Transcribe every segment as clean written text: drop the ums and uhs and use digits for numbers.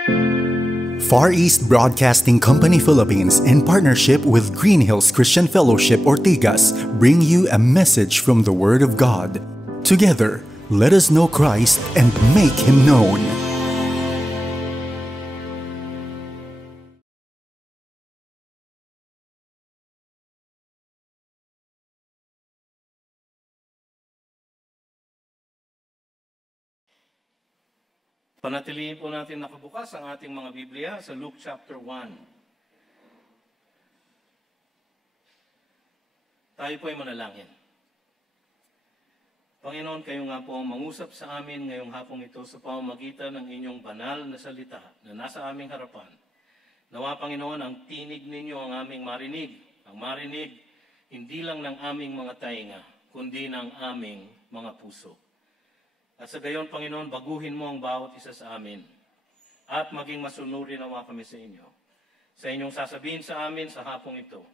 Far East Broadcasting Company Philippines, in partnership with Green Hills Christian Fellowship Ortigas, bring you a message from the Word of God. Together, let us know Christ and make Him known. Panatilihin po natin nakabukas ang ating mga Biblia sa Luke chapter 1. Tayo po ay manalangin. Panginoon, kayo nga po mangusap sa amin ngayong hapong ito sa pamamagitan ng inyong banal na salita na nasa aming harapan. Nawa, Panginoon, ang tinig ninyo ang aming marinig. Ang marinig, hindi lang ng aming mga tainga, kundi ng aming mga puso. At sa gayon, Panginoon, baguhin mo ang bawat isa sa amin at maging masunurin nawa kami sa inyo. Sa inyong sasabihin sa amin sa hapong ito.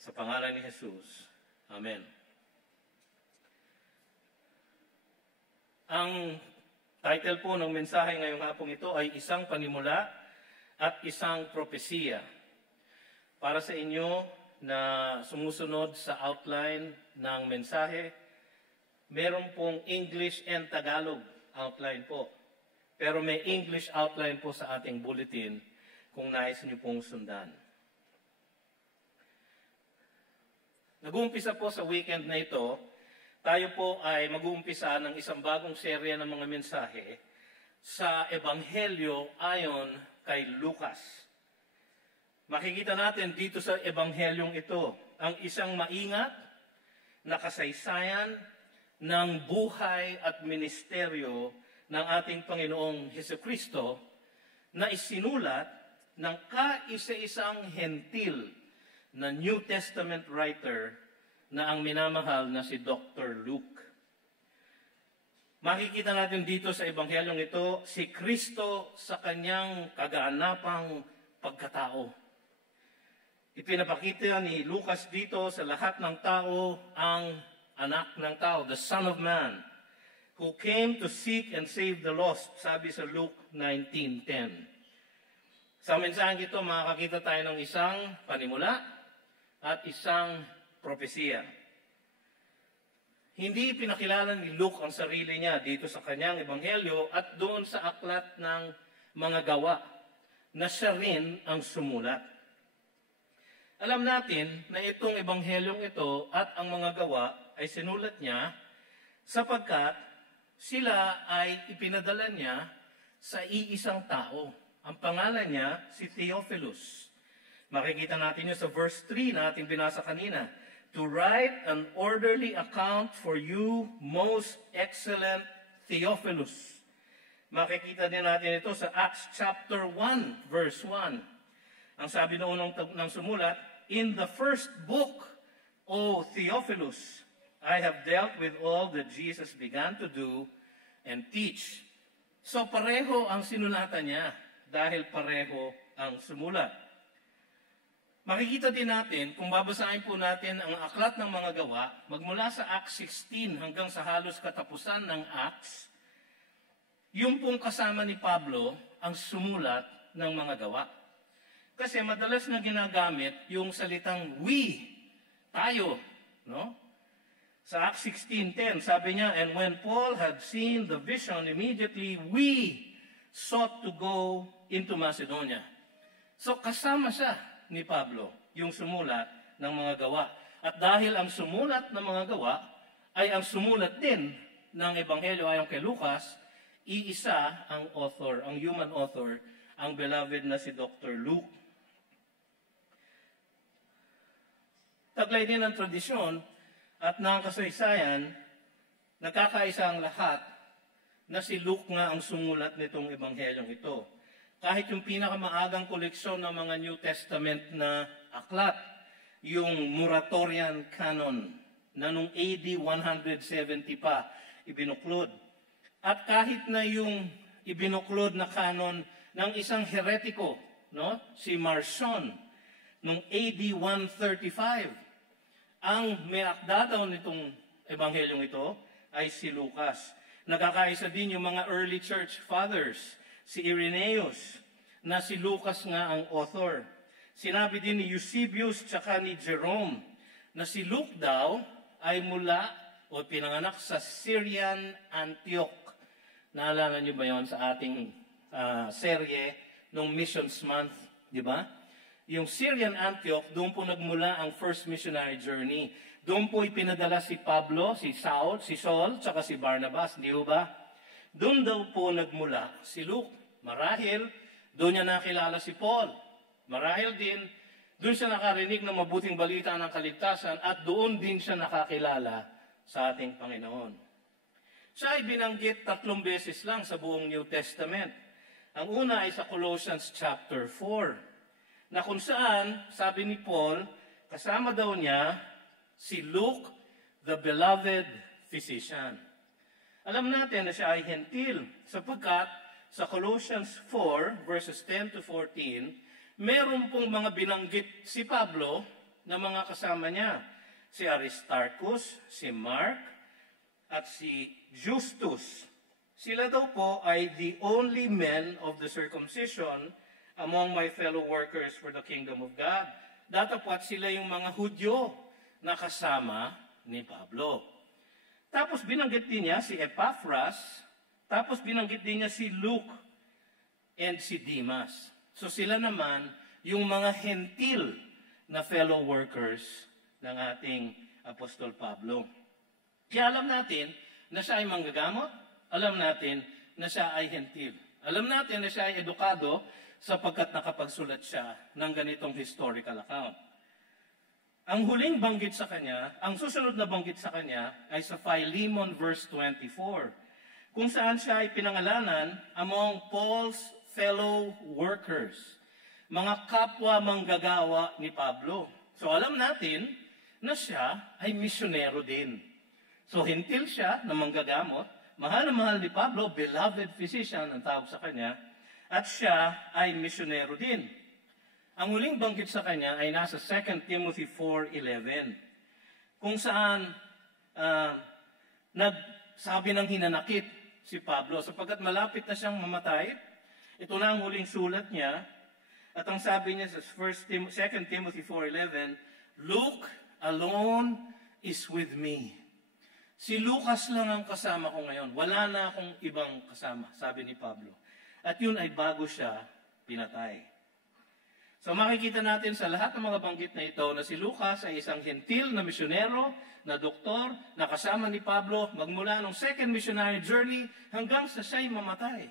Sa pangalan ni Jesus. Amen. Ang title po ng mensahe ngayong hapong ito ay Isang Panimula at Isang Propesiya. Para sa inyo na sumusunod sa outline ng mensahe, meron pong English and Tagalog outline po. Pero may English outline po sa ating bulletin kung nais niyo pong sundan. Nag-uumpisa po sa weekend na ito, tayo po ay mag-uumpisa ng isang bagong serya ng mga mensahe sa Ebanghelyo ayon kay Lucas. Makikita natin dito sa Ebanghelyong ito ang isang maingat na kasaysayan ng buhay at ministeryo ng ating Panginoong Hesukristo na isinulat ng kaisa-isang hentil na New Testament writer na ang minamahal na si Dr. Luke. Makikita natin dito sa Ebanghelyong ito si Kristo sa kanyang kaganapang pagkatao. Ipinapakita ni Lucas dito sa lahat ng tao ang anak ng tao, the Son of Man, who came to seek and save the lost, sabi sa Luke 19:10. Sa mensaheng ito, makakakita tayo ng isang panimula at isang propesiya. Hindi pinakilala ni Luke ang sarili niya dito sa kanyang ebanghelyo at doon sa aklat ng mga gawa na siya rin ang sumulat. Alam natin na itong ebanghelyong ito at ang mga gawa ay sinulat niya sapagkat sila ay ipinadala niya sa iisang tao. Ang pangalan niya si Theophilus. Makikita natin yun sa verse 3 na ating binasa kanina. To write an orderly account for you, most excellent Theophilus. Makikita din natin ito sa Acts chapter 1, verse 1. Ang sabi noon ng sumulat, in the first book, O Theophilus, I have dealt with all that Jesus began to do and teach. So pareho ang sinulatan niya dahil pareho ang sumulat. Makikita din natin, kung babasahin po natin ang aklat ng mga gawa, magmula sa Acts 16 hanggang sa halos katapusan ng Acts, yung pong kasama ni Pablo ang sumulat ng mga gawa. Kasi madalas na ginagamit yung salitang we, tayo, no? Sa Acts 16:10, sabi niya, and when Paul had seen the vision, immediately we sought to go into Macedonia. So kasama siya ni Pablo, yung sumulat ng mga gawa. At dahil ang sumulat ng mga gawa ay ang sumulat din ng Ebanghelyo ayon kay Lucas, iisa ang author, ang human author, ang beloved na si Dr. Luke. Taglay din ang tradisyon at ng kasaysayan, nagkakaisa ang lahat na si Luke nga ang sumulat nitong ebanghelyong ito. Kahit yung pinakamaagang koleksyon ng mga New Testament na aklat, yung Muratorian Canon, na nung AD 170 pa ibinuklod. At kahit na yung ibinuklod na canon ng isang heretiko, no? Si Marcion, nung AD 135, ang may akda daw nitong ebanghelyong ito ay si Lucas. Nagkakaisa din yung mga early church fathers si Irenaeus, na si Lucas nga ang author. Sinabi din ni Eusebius tsaka ni Jerome na si Luke daw ay mula o pinanganak sa Syrian Antioch. Naalala niyo ba yon sa ating serye nung Missions Month, di ba? Yung Syrian Antioch, doon po nagmula ang first missionary journey. Doon po ipinadala si Pablo, si Saul, tsaka si Barnabas, di ba? Doon daw po nagmula si Luke. Marahil, doon niya nakilala si Paul. Marahil din, doon siya nakarinig ng mabuting balita ng kaligtasan at doon din siya nakakilala sa ating Panginoon. Siya ay binanggit 3 beses lang sa buong New Testament. Ang una ay sa Colossians chapter 4, na kung saan, sabi ni Paul, kasama daw niya si Luke, the beloved physician. Alam natin na siya ay hentil, sapagkat sa Colossians 4, verses 10 to 14, meron pong mga binanggit si Pablo na mga kasama niya. Si Aristarchus, si Mark, at si Justus. Sila daw po ay the only men of the circumcision among my fellow workers for the kingdom of God. Datapwat sila yung mga Hudyo na kasama ni Pablo. Tapos binanggit din niya si Epaphras, tapos binanggit din niya si Luke and si Demas. So sila naman yung mga hentil na fellow workers ng ating Apostol Pablo. Kaya alam natin na siya ay manggagamot, alam natin na siya ay hentil. Alam natin na siya ay edukado sapagkat nakapagsulat siya ng ganitong historical account. Ang huling banggit sa kanya, ang susunod na banggit sa kanya ay sa Philemon verse 24, kung saan siya ay pinangalanan among Paul's fellow workers, mga kapwa manggagawa ni Pablo. So alam natin na siya ay misyonero din. So hentil siya na manggagamot, mahal na mahal ni Pablo, beloved physician ang tawag sa kanya, at siya ay misyonero din. Ang huling banggit sa kanya ay nasa 2 Timothy 4:11, kung saan nagsabi ng hinanakit si Pablo sapagkat malapit na siyang mamatay. Ito na ang huling sulat niya. At ang sabi niya sa 2 Timothy 4:11, Luke alone is with me. Si Lucas lang ang kasama ko ngayon. Wala na akong ibang kasama, sabi ni Pablo. At yun ay bago siya pinatay. So makikita natin sa lahat ng mga banggit na ito na si Lucas ay isang hentil na misyonero, na doktor, na kasama ni Pablo magmula ng second missionary journey hanggang sa siya'y mamatay.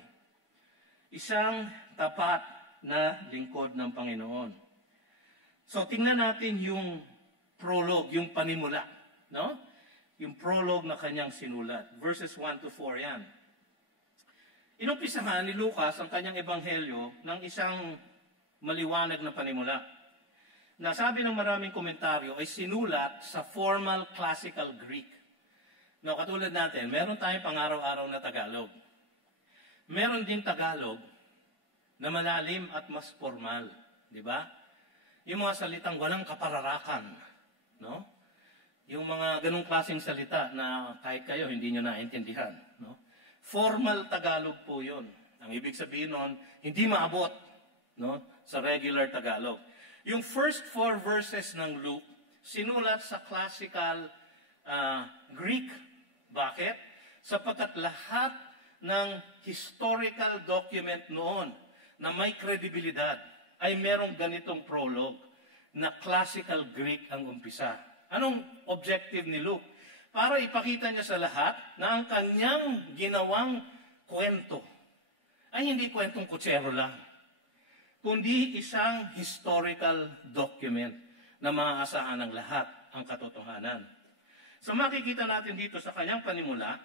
Isang tapat na lingkod ng Panginoon. So tingnan natin yung prologue, yung panimula, no? Yung prologue na kanyang sinulat. Verses 1 to 4 yan. Inumpisahan ni Lucas ang kanyang ebanghelyo ng isang maliwanag na panimula. Na sabi ng maraming komentaryo ay sinulat sa formal classical Greek. No, katulad natin, meron tayong pang-araw-araw na Tagalog. Meron din Tagalog na malalim at mas formal, di ba? Yung mga salitang walang kapararakan, no? Yung mga ganung klaseng salita na kahit kayo hindi nyo naintindihan, no? Formal Tagalog po 'yon. Ang ibig sabihin nun, hindi maabot, no, sa regular Tagalog. Yung first 4 verses ng Luke, sinulat sa classical Greek. Bakit? Sapagkat lahat ng historical document noon na may kredibilidad ay merong ganitong prologue na classical Greek ang umpisa. Anong objective ni Luke? Para ipakita niya sa lahat na ang kanyang ginawang kwento ay hindi kwentong kutsero lang, kundi isang historical document na maaasahan ng lahat ang katotohanan. So makikita natin dito sa kanyang panimula,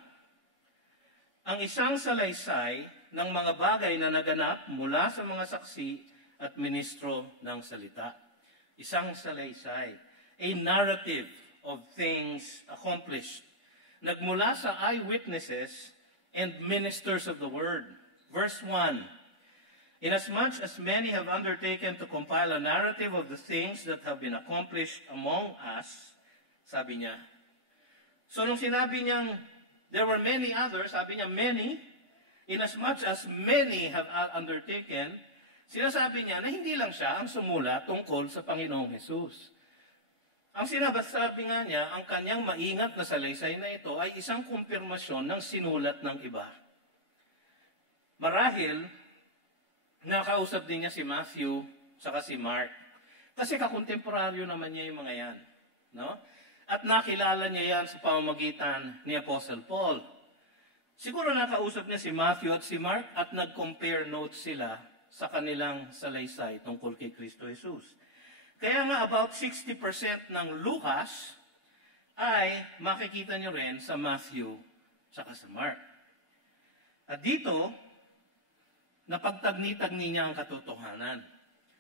ang isang salaysay ng mga bagay na naganap mula sa mga saksi at ministro ng salita. Isang salaysay, a narrative of things accomplished. Nagmula sa eyewitnesses and ministers of the word. Verse 1, inasmuch as many have undertaken to compile a narrative of the things that have been accomplished among us, sabi niya. So nung sinabi niyang there were many others, sabi niya many, Inasmuch as many have undertaken, sinasabi niya na hindi lang siya ang sumulat tungkol sa Panginoong Hesus. Ang sinasabi nga niya, ang kanyang maingat na salaysay na ito ay isang kumpirmasyon ng sinulat ng iba. Marahil, nakausap din niya si Matthew saka si Mark. Kasi kakontemporaryo naman niya yung mga yan. No? At nakilala niya yan sa pamamagitan ni Apostle Paul. Siguro nakausap niya si Matthew at si Mark at nag-compare notes sila sa kanilang salaysay tungkol kay Kristo Jesus. Kaya nga about 60% ng Lucas ay makikita niyo rin sa Matthew saka sa Mark. At dito, napagtagni-tagni niya ang katotohanan.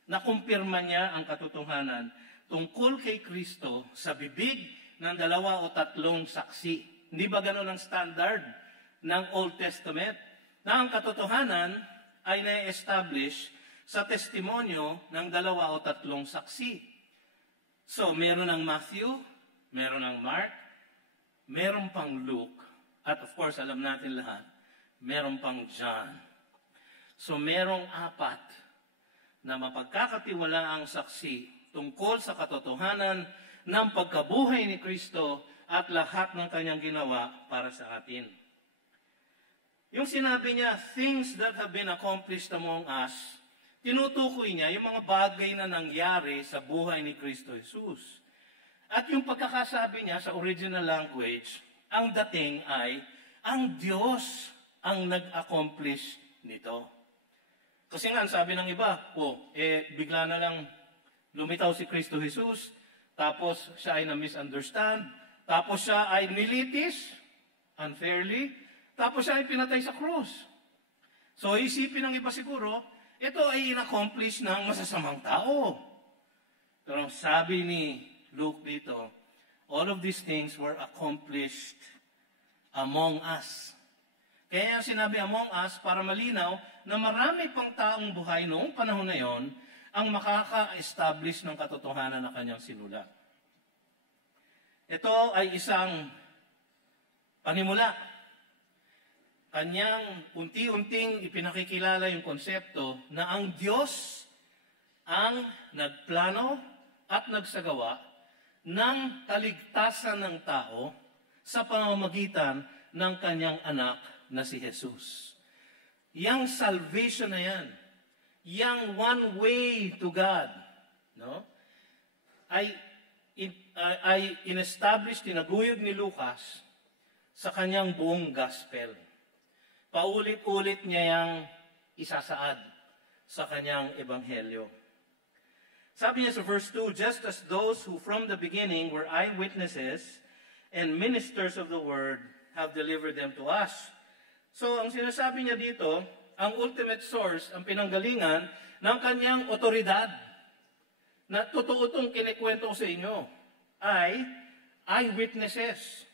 Nakumpirma niya ang katotohanan tungkol kay Kristo sa bibig ng 2 o 3 saksi. Hindi ba gano'n ang standard ng Old Testament? Na ang katotohanan ay na-establish sa testimonyo ng 2 o 3 saksi. So, meron ng Matthew, meron ng Mark, meron pang Luke, at of course, alam natin lahat, meron pang John. So, merong 4 na mapagkakatiwalaang saksi tungkol sa katotohanan ng pagkabuhay ni Kristo at lahat ng kanyang ginawa para sa atin. Yung sinabi niya, things that have been accomplished among us, tinutukoy niya yung mga bagay na nangyari sa buhay ni Kristo Jesus. At yung pagkakasabi niya sa original language, ang dating ay, ang Diyos ang nag-accomplish nito. Kasi nga, sabi ng iba, bigla na lang lumitaw si Kristo Jesus, tapos siya ay na-misunderstand, tapos siya ay nilitis, unfairly, tapos siya ay pinatay sa krus. So isipin ng iba siguro, ito ay in-accomplish ng masasamang tao. Pero sabi ni Luke dito, all of these things were accomplished among us. Kaya sinabi among us para malinaw na marami pang taong buhay noong panahon na yon ang makaka-establish ng katotohanan na kanyang sinulat. Ito ay isang panimula. Kanyang unti-unting ipinakikilala yung konsepto na ang Diyos ang nagplano at nagsagawa ng kaligtasan ng tao sa pamamagitan ng kanyang anak na si Jesus. Yang salvation na yan, yang one way to God, no? ay in-establish, tinaguyod ni Lucas sa kanyang buong gospel. Paulit-ulit niya yang isasaad sa kanyang ebanghelyo. Sabi niya sa verse 2, just as those who from the beginning were eyewitnesses and ministers of the word have delivered them to us. So, ang sinasabi niya dito, ang ultimate source, ang pinanggalingan ng kanyang otoridad na totoo itong kinikwento ko sa inyo ay eyewitnesses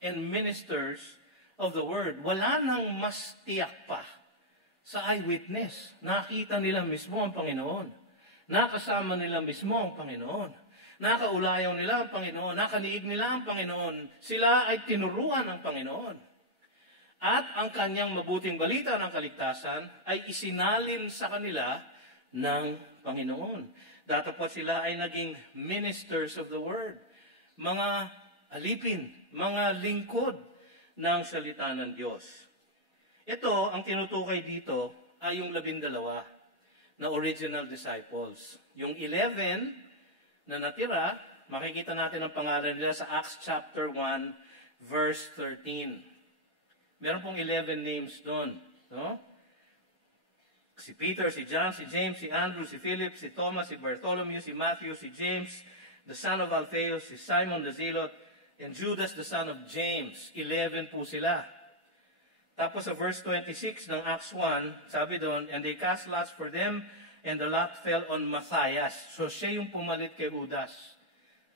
and ministers of the word. Wala nang mas tiyak pa sa eyewitness. Nakita nila mismo ang Panginoon. Nakasama nila mismo ang Panginoon. Nakaulayaw nila ang Panginoon. Nakaliig nila ang Panginoon. Sila ay tinuruan ng Panginoon. At ang kanyang mabuting balita ng kaligtasan ay isinalin sa kanila ng Panginoon. Datapwat sila ay naging ministers of the word. Mga alipin, mga lingkod ng salita ng Diyos. Ito, ang tinutukoy dito ay yung 12 na original disciples. Yung 11 na natira, makikita natin ang pangalan nila sa Acts chapter 1, verse 13. Meron pong 11 names doon. No? Si Peter, si John, si James, si Andrew, si Philip, si Thomas, si Bartholomew, si Matthew, si James, the son of Alphaeus, si Simon the Zealot, and Judas the son of James. 11 po sila. Tapos sa verse 26 ng Acts 1, sabi doon, and they cast lots for them, and the lot fell on Matthias. So siya yung pumalit kay Judas.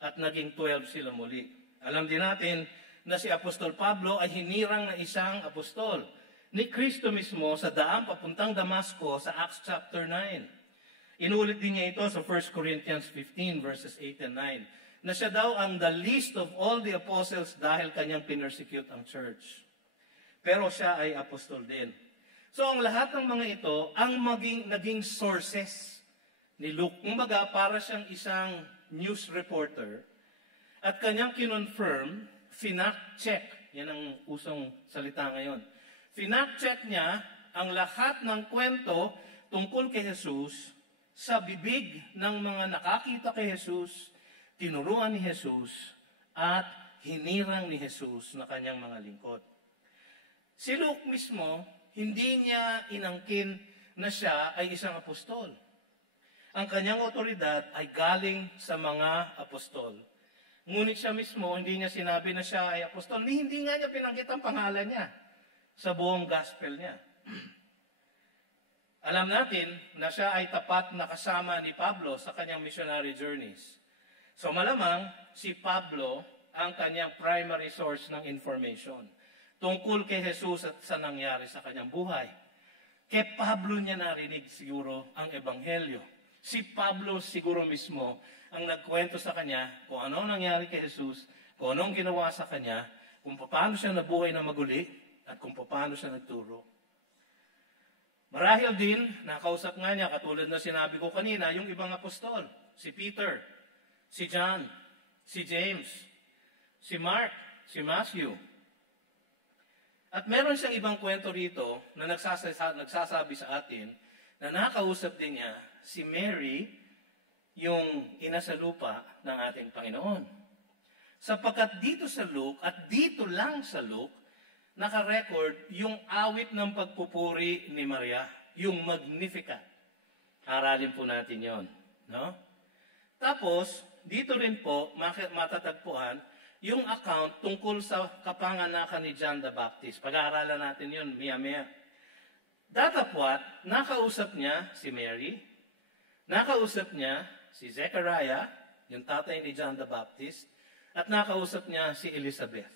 At naging 12 sila muli. Alam din natin na si Apostol Pablo ay hinirang na isang apostol ni Kristo mismo sa daan papuntang Damasco sa Acts chapter 9. Inulit din niya ito sa 1 Corinthians 15 verses 8 and 9. Na siya daw ang the least of all the apostles dahil kanyang pinersecute ang church. Pero siya ay apostol din. So ang lahat ng mga ito ang naging sources ni Luke. Kumbaga, para siyang isang news reporter at kanyang kinonfirm, finact-check. Yan ang usong salita ngayon. Finact-check niya ang lahat ng kwento tungkol kay Jesus sa bibig ng mga nakakita kay Jesus, tinuruan ni Jesus, at hinirang ni Jesus na kanyang mga lingkod. Si Luke mismo, hindi niya inangkin na siya ay isang apostol. Ang kanyang otoridad ay galing sa mga apostol. Ngunit siya mismo, hindi niya sinabi na siya ay apostol. Hindi nga niya pinanggit ang pangalan niya sa buong gospel niya. Alam natin na siya ay tapat na kasama ni Pablo sa kanyang missionary journeys. So malamang si Pablo ang kanyang primary source ng information tungkol kay Jesus at sa nangyari sa kanyang buhay. Kay Pablo niya narinig siguro ang ebanghelyo. Si Pablo siguro mismo ang nagkwento sa kanya kung ano nangyari kay Jesus, kung anong ginawa sa kanya, kung paano siya nabuhay na maguli, at kung paano siya nagturo. Marahil din, nakausap nga niya, katulad na sinabi ko kanina, yung ibang apostol, si Peter, si John, si James, si Mark, si Matthew. At meron siyang ibang kwento rito na nagsasabi sa atin na nakausap din niya si Mary, yung ina sa lupa ng ating Panginoon. Sapagkat dito sa Luke, at dito lang sa Luke, naka-record yung awit ng pagpupuri ni Maria, yung Magnificat. Aralin po natin yon, no? Tapos, dito rin po matatagpuan yung account tungkol sa kapanganakan ni John the Baptist. Pag-aaralan natin yun, maya-maya. Datapwat, nakausap niya si Mary, nakausap niya si Zechariah, yung tatay ni John the Baptist, at nakausap niya si Elizabeth,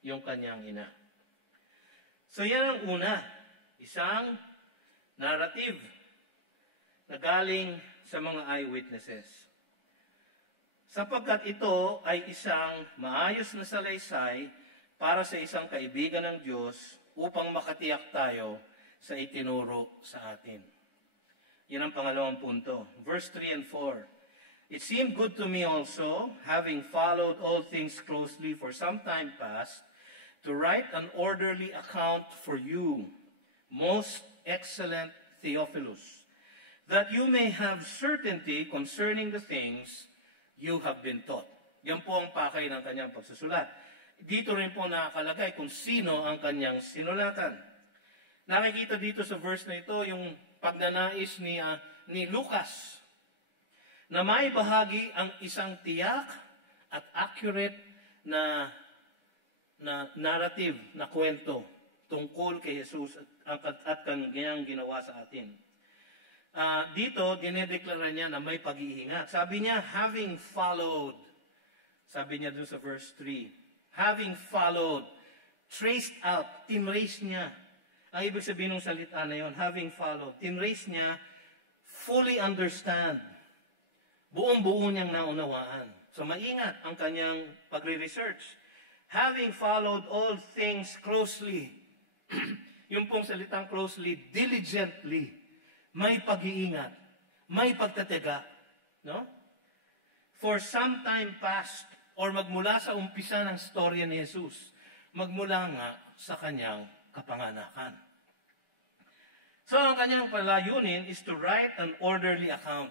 yung kanyang ina. So yan ang una, isang narrative na galing sa mga eyewitnesses. Sapagkat ito ay isang maayos na salaysay para sa isang kaibigan ng Diyos upang makatiyak tayo sa itinuro sa atin. Yan ang pangalawang punto. Verse 3 and 4. It seemed good to me also, having followed all things closely for some time past, to write an orderly account for you, most excellent Theophilus, that you may have certainty concerning the things you have been taught. Yan po ang pakay ng kanyang pagsusulat. Dito rin po nakakalagay kung sino ang kanyang sinulatan. Nakikita dito sa verse na ito yung pagnanais ni Lucas na may bahagi ang isang tiyak at accurate na narrative, na kwento tungkol kay Jesus at kanyang ginawa sa atin. Dito, dinedeklara niya na may pag-iingat. Sabi niya, having followed. Sabi niya dun sa verse 3. Having followed, traced out, tinrace niya. Ang ibig sabihin ng salita na yun, having followed, tinrace niya, fully understand. Buong-buo niyang naunawaan. So maingat ang kanyang pagre-research. Having followed all things closely. Yung pong salitang closely, diligently. May pag-iingat, may pagtataga, no? For some time past, or magmula sa umpisa ng storya ni Jesus, magmula nga sa kanyang kapanganakan. So, ang kanyang palayunin is to write an orderly account.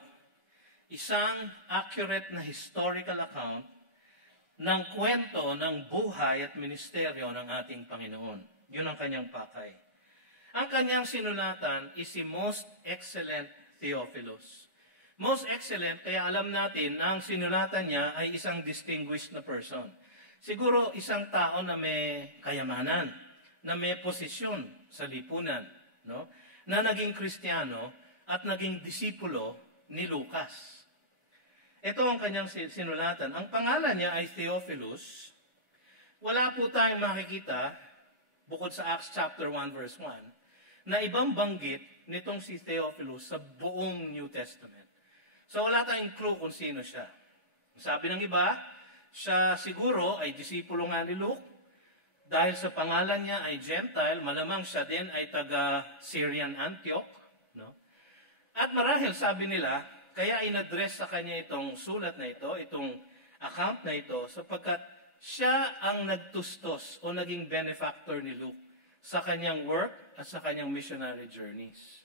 Isang accurate na historical account ng kwento ng buhay at ministeryo ng ating Panginoon. Yun ang kanyang pakay. Ang kanyang sinulatan is si Most Excellent Theophilus. Most excellent, kaya alam natin na ang sinulatan niya ay isang distinguished na person. Siguro isang tao na may kayamanan, na may posisyon sa lipunan, no? Na naging Kristiyano at naging disipulo ni Lucas. Ito ang kanyang sinulatan. Ang pangalan niya ay Theophilus. Wala po tayong makikita, bukod sa Acts chapter 1 verse 1, na ibang banggit nitong si Theophilus sa buong New Testament. So wala tayong clue kung sino siya. Sabi ng iba, siya siguro ay disipulo nga ni Luke, dahil sa pangalan niya ay Gentile, malamang siya din ay taga-Syrian Antioch. No? At marahil sabi nila, kaya in-address sa kanya itong sulat na ito, itong account na ito, sapagkat siya ang nagtustos o naging benefactor ni Luke sa kanyang work at sa kanyang missionary journeys.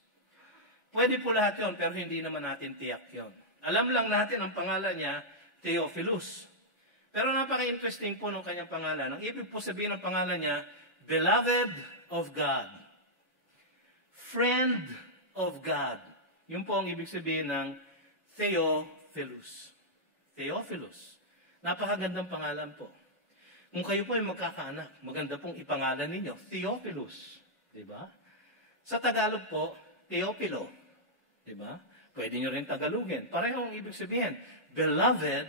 Pwede po lahat yon, pero hindi naman natin tiyak yon. Alam lang natin ang pangalan niya, Theophilus. Pero napaka-interesting po ng kanyang pangalan. Ang ibig po sabihin ng pangalan niya, Beloved of God. Friend of God. Yun po ang ibig sabihin ng Theophilus. Theophilus. Napakagandang pangalan po. Kung kayo po ay magkakaanak, maganda pong ipangalan ninyo, Theophilus. Diba? Sa Tagalog po, Teopilo. Diba? Pwede nyo rin Tagalogin. Parehong ibig sabihin, Beloved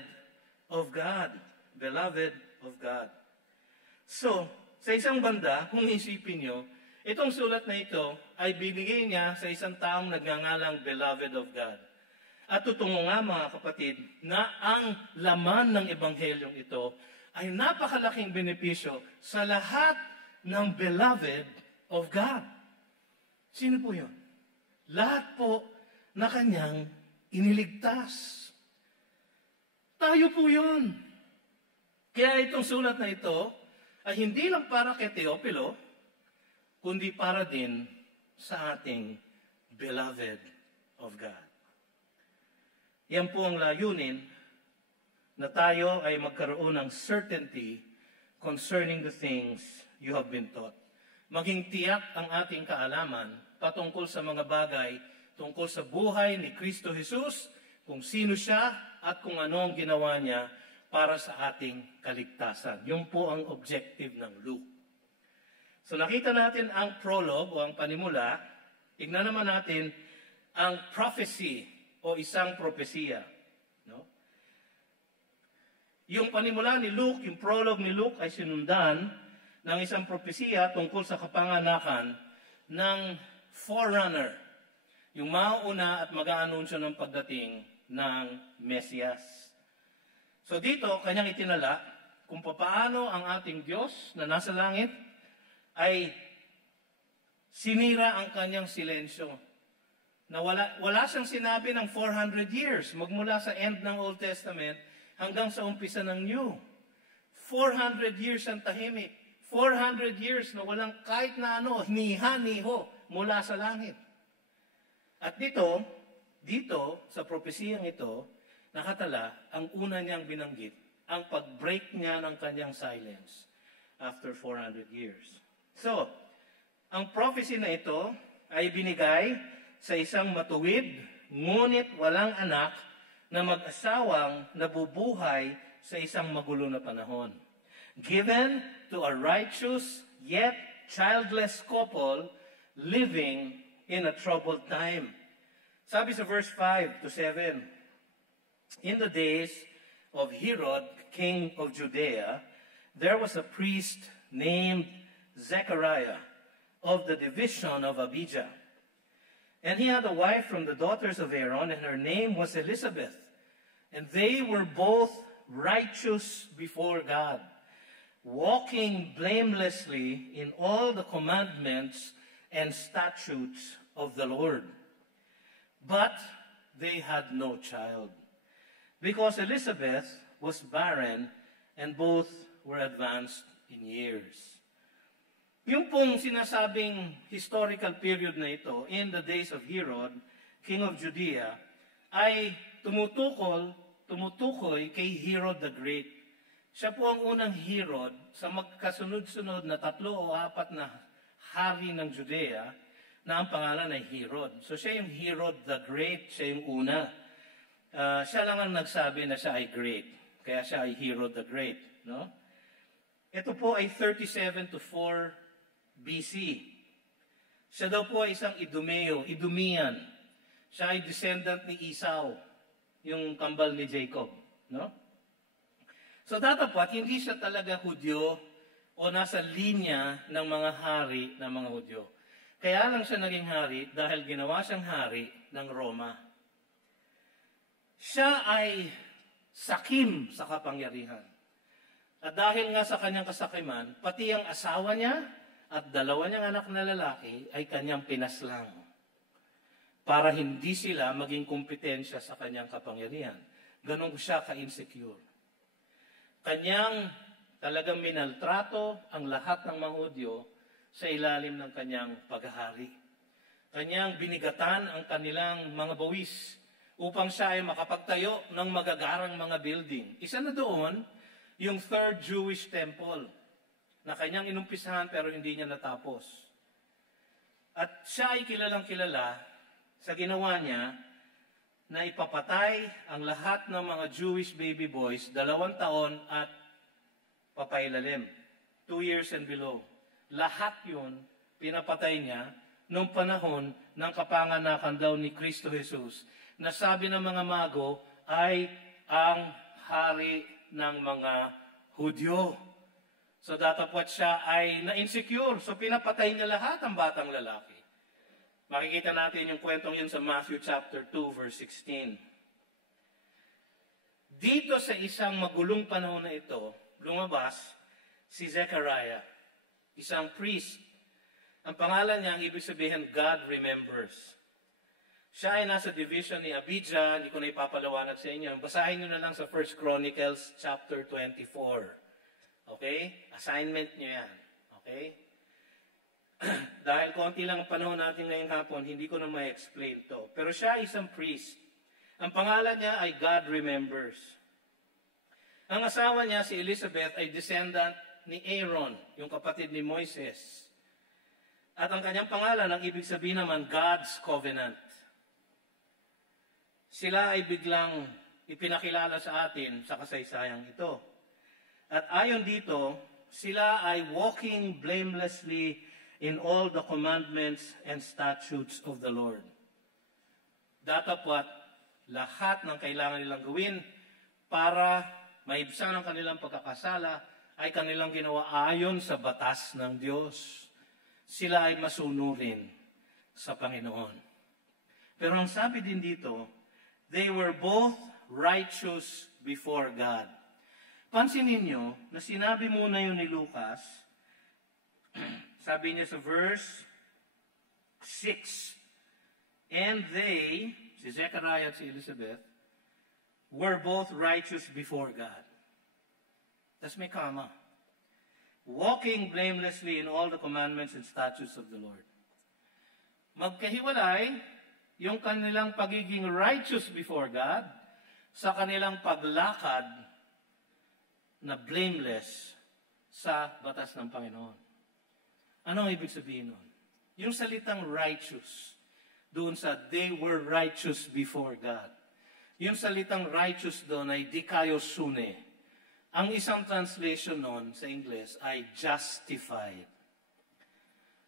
of God. Beloved of God. So, sa isang banda, kung isipin nyo, itong sulat na ito ay binigay niya sa isang taong nagngangalang Beloved of God. At tutungo nga mga kapatid, na ang laman ng ebanghelyong ito ay napakalaking benepisyo sa lahat ng Beloved of God. Sino po yun? Lahat po na kanyang iniligtas. Tayo po yun. Kaya itong sulat na ito ay hindi lang para kay Teopilo, kundi para din sa ating Beloved of God. Yan po ang layunin na tayo ay magkaroon ng certainty concerning the things you have been taught. Maging tiyak ang ating kaalaman patungkol sa mga bagay tungkol sa buhay ni Kristo Jesus, kung sino siya at kung ano ang ginawa niya para sa ating kaligtasan. Yun po ang objective ng Luke. So nakita natin ang prologue o ang panimula. Tignan naman natin ang prophecy o isang propesiya. No? Yung panimula ni Luke, yung prologue ni Luke ay sinundan ng isang propesiya tungkol sa kapanganakan ng forerunner, yung mauuna at mag-aanunsyo ng pagdating ng Mesiyas. So dito, kanyang itinala kung paano ang ating Diyos na nasa langit ay sinira ang kanyang silensyo. Na wala siyang sinabi ng 400 years, magmula sa end ng Old Testament hanggang sa umpisa ng New. 400 years ang tahimik. 400 years na walang kahit na ano, niha-niho mula sa langit. At dito sa propesiyang ito, nakatala ang una niyang binanggit, ang pag-break niya ng kanyang silence after 400 years. So, ang prophecy na ito ay binigay sa isang matuwid, ngunit walang anak na mag-asawang nabubuhay sa isang magulo na panahon. Given to a righteous yet childless couple living in a troubled time. Sabi sa verse 5 to 7, in the days of Herod, king of Judea, there was a priest named Zechariah of the division of Abijah. And he had a wife from the daughters of Aaron, and her name was Elizabeth. And they were both righteous before God, walking blamelessly in all the commandments and statutes of the Lord. But they had no child, because Elizabeth was barren, and both were advanced in years. Yung pong sinasabing historical period na ito, in the days of Herod, king of Judea, ay tumutukoy kay Herod the Great. Siya po ang unang Herod sa magkasunod-sunod na 3 o 4 na hari ng Judea na ang pangalan ay Herod. So siya yung Herod the Great, siya yung una. Siya lang ang nagsabi na siya ay great. Kaya siya ay Herod the Great. No? Ito po ay 37 to 4 BC. Siya daw po ay isang Idumean. Siya ay descendant ni Esau, yung kambal ni Jacob. No? So datapat, hindi siya talaga Hudyo o nasa linya ng mga hari ng mga Hudyo. Kaya lang siya naging hari dahil ginawa siyang hari ng Roma. Siya ay sakim sa kapangyarihan. At dahil nga sa kanyang kasakiman, pati ang asawa niya at dalawa niyang anak na lalaki ay kanyang pinaslang para hindi sila maging kompetensya sa kanyang kapangyarihan. Ganun siya ka-insecure. Kanyang talagang minaltrato ang lahat ng mga Hudyo sa ilalim ng kanyang paghahari. Kanyang binigatan ang kanilang mga bawis upang siya ay makapagtayo ng magagarang mga building. Isa na doon, yung Third Jewish Temple, na kanyang inumpisahan pero hindi niya natapos. At siya ay kilalang kilala sa ginawa niya na ipapatay ang lahat ng mga Jewish baby boys, 2 taon at papailalim, 2 years and below. Lahat yun, pinapatay niya noong panahon ng kapanganakan daw ni Kristo Jesus, na sabi ng mga mago ay ang hari ng mga Hudyo. So datapwat siya ay na-insecure. So pinapatay niya lahat ang batang lalaki. Makikita natin yung kwentong yun sa Matthew chapter 2 verse 16. Dito sa isang magulong panahon na ito, lumabas si Zechariah, isang priest. Ang pangalan niya, ang ibig sabihin, God remembers. Siya ay nasa division ni Abijah, hindi ko na ipapalawanag sa inyo. Basahin nyo na lang sa 1 Chronicles chapter 24. Okay? Assignment nyo yan. Okay? Dahil konti lang ang panahon natin ngayong hapon, hindi ko na ma-explain to. Pero siya ay isang priest. Ang pangalan niya ay God remembers. Ang asawa niya, si Elizabeth, ay descendant ni Aaron, yung kapatid ni Moises. At ang kanyang pangalan, ang ibig sabihin naman, God's Covenant. Sila ay biglang ipinakilala sa atin sa kasaysayang ito. At ayon dito, sila ay walking blamelessly in all the commandments and statutes of the Lord. Datapwat, lahat ng kailangan nilang gawin para maibsan ang kanilang pagkakasala ay kanilang ginawa ayon sa batas ng Diyos. Sila ay masunurin sa Panginoon. Pero ang sabi din dito, they were both righteous before God. Pansinin niyo na sinabi muna yun ni Lucas, sabi niya sa verse 6, and they, si Zechariah at si Elizabeth, were both righteous before God. Tapos may comma. Walking blamelessly in all the commandments and statutes of the Lord. Magkahiwalay yung kanilang pagiging righteous before God sa kanilang paglakad na blameless sa batas ng Panginoon. Ano ang ibig sabihin nun? Yung salitang righteous, doon sa they were righteous before God. Yung salitang righteous doon ay dikaiosune. Ang isang translation nun sa English ay justified.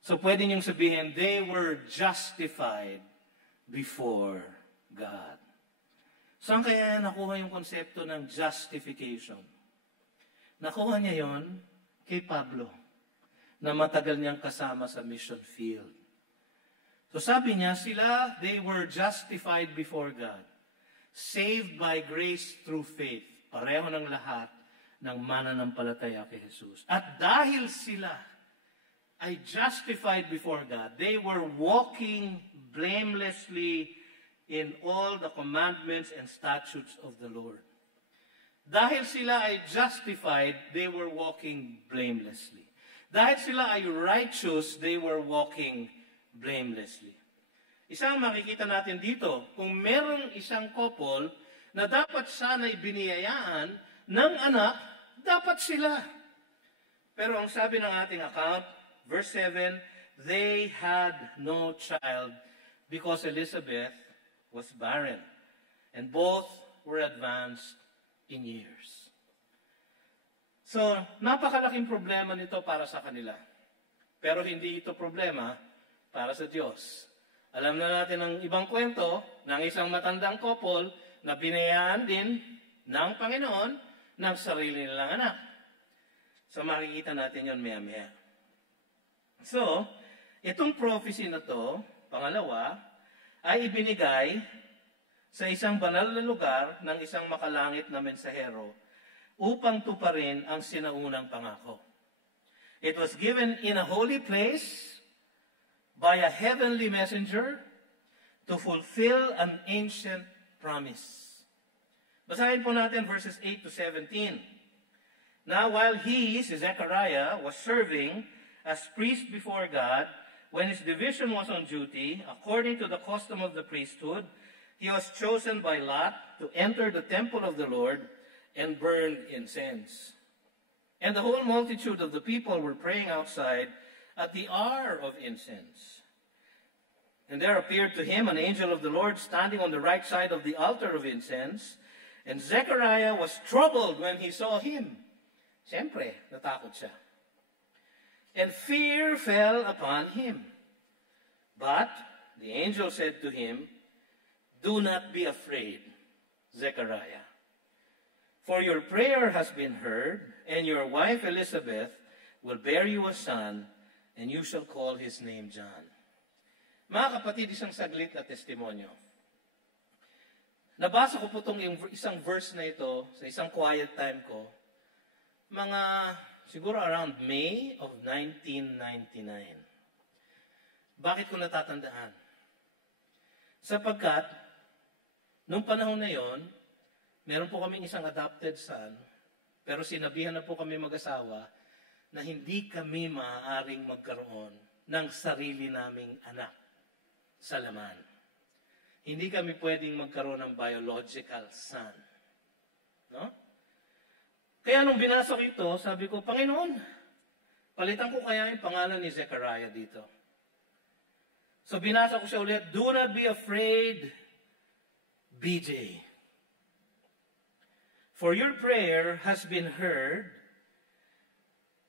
So pwede niyong sabihin, they were justified before God. Saan kaya nakuha yung konsepto ng justification? Nakuha niya yon kay Pablo, na matagal niyang kasama sa mission field. So sabi niya, sila, they were justified before God, saved by grace through faith. Pareho ng lahat ng mananampalataya kay Jesus. At dahil sila ay justified before God, they were walking blamelessly in all the commandments and statutes of the Lord. Dahil sila ay justified, they were walking blamelessly. Dahil sila ay righteous, they were walking blamelessly. Isang makikita natin dito, kung merong isang couple na dapat sana'y biniyayaan ng anak, dapat sila. Pero ang sabi ng ating account, verse 7, they had no child because Elizabeth was barren, and both were advanced in years. So, napakalaking problema nito para sa kanila. Pero hindi ito problema para sa Diyos. Alam na natin ang ibang kwento ng isang matandang couple na binayaan din ng Panginoon ng sarili nilang anak. So, makikita natin yun maya-maya. So, itong prophecy na to, pangalawa, ay ibinigay sa isang banal na lugar ng isang makalangit na mensahero upang tuparin ang sinaunang pangako. It was given in a holy place by a heavenly messenger to fulfill an ancient promise. Basahin po natin verses 8 to 17. Now while he, si Zechariah, was serving as priest before God, when his division was on duty, according to the custom of the priesthood, he was chosen by Lot to enter the temple of the Lord and burn incense. And the whole multitude of the people were praying outside at the hour of incense. And there appeared to him an angel of the Lord standing on the right side of the altar of incense. And Zechariah was troubled when he saw him. Siyempre, natakot siya. And fear fell upon him. But the angel said to him, "Do not be afraid, Zechariah. For your prayer has been heard, and your wife Elizabeth will bear you a son, and you shall call his name John." Mga kapatid, isang saglit na testimonyo. Nabasa ko po itong isang verse na ito sa isang quiet time ko, siguro around May of 1999. Bakit ko natatandaan? Sapagkat, nung panahon na yon, meron po kaming isang adopted son, pero sinabihan na po kami mag-asawa na hindi kami maaaring magkaroon ng sarili naming anak sa laman. Hindi kami pwedeng magkaroon ng biological son. No? Kaya nung binasa ko ito, sabi ko, Panginoon, palitan ko kaya yung pangalan ni Zechariah dito. So binasa ko siya ulit, "Do not be afraid, BJ. For your prayer has been heard,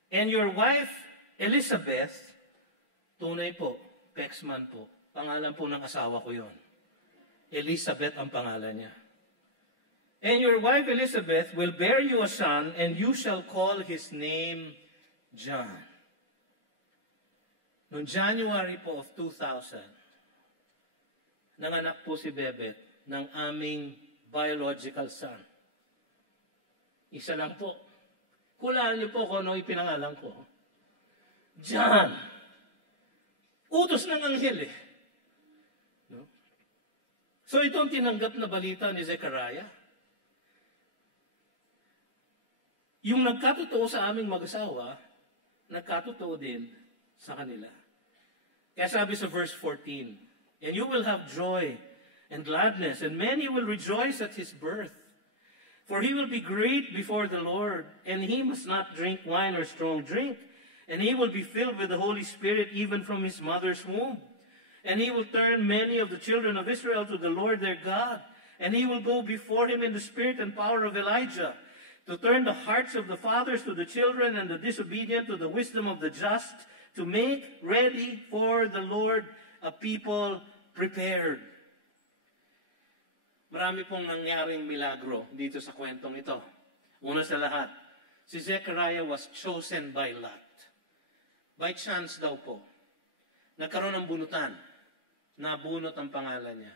and your wife, Elizabeth," tunay po, Pexman po, pangalan po ng asawa ko yon. Elizabeth ang pangalan niya. "And your wife Elizabeth will bear you a son, and you shall call his name John." Noong January po of 2000, nanganak po si Bebet ng aming biological son. Isa lang po. Kulaan niyo po kung ano ipinangalan ko. John. Utos ng anghel eh. No? So ito ang tinanggap na balita ni Zechariah. Yung nagkatotoo sa aming mag-asawa, nagkatotoo din sa kanila. Kaya sabi sa verse 14, "And you will have joy and gladness, and many will rejoice at his birth. For he will be great before the Lord, and he must not drink wine or strong drink, and he will be filled with the Holy Spirit even from his mother's womb. And he will turn many of the children of Israel to the Lord their God, and he will go before him in the spirit and power of Elijah, to turn the hearts of the fathers to the children and the disobedient to the wisdom of the just, to make ready for the Lord a people prepared." Marami pong nangyaring milagro dito sa kwentong ito. Una sa lahat, si Zechariah was chosen by Lot. By chance daw po. Nagkaroon ng bunutan. Nabunot ang pangalan niya.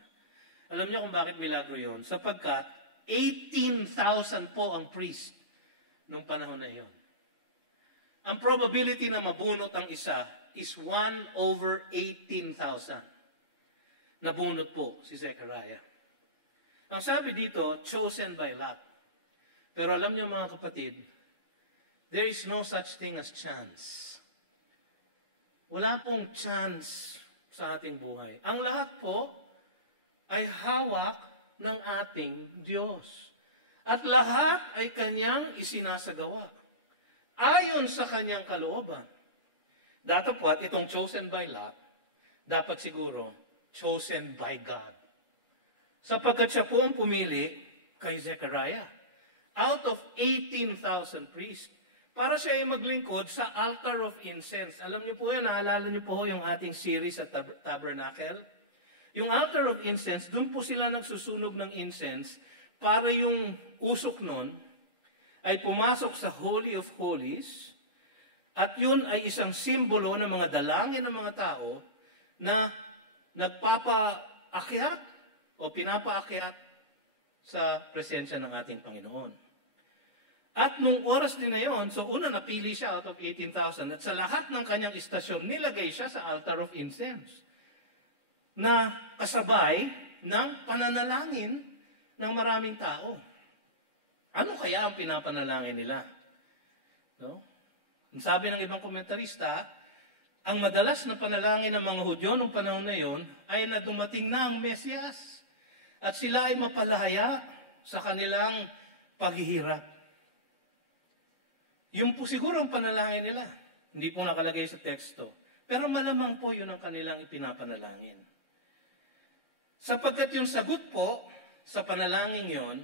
Alam niyo kung bakit milagro yon? Sapagkat 18,000 po ang priest nung panahon na yon. Ang probability na mabunot ang isa is 1/18,000. Nabunot po si Zechariah. Ang sabi dito, chosen by Lot. Pero alam niyo mga kapatid, there is no such thing as chance. Wala pong chance sa ating buhay. Ang lahat po ay hawak ng ating Diyos. At lahat ay Kanyang isinasagawa. Ayon sa Kanyang kalooban. Datapwat, itong chosen by Lot, dapat siguro, chosen by God. Sapagkat siya po ang pumili kay Zechariah. Out of 18,000 priests, para siya ay maglingkod sa altar of incense. Alam niyo po yan, naalala niyo po yung ating series sa Tabernacle? Yung altar of incense, doon po sila nagsusunog ng incense para yung usok nun ay pumasok sa Holy of Holies at yun ay isang simbolo ng mga dalangin ng mga tao na nagpapaakyat o pinapaakyat sa presensya ng ating Panginoon. At nung oras din na yon, so una napili siya out of 18,000 at sa lahat ng kanyang istasyon, nilagay siya sa altar of incense na kasabay ng pananalangin ng maraming tao. Ano kaya ang pinapanalangin nila? No? Ang sabi ng ibang komentarista, ang madalas na panalangin ng mga Hudyo noong panahon na yon ay na dumating na ang Mesiyas at sila ay mapalahaya sa kanilang paghihirap. Yung po siguro ang panalangin nila. Hindi po nakalagay sa teksto. Pero malamang po yun ang kanilang ipinapanalangin. Sapagkat yung sagot po sa panalangin yon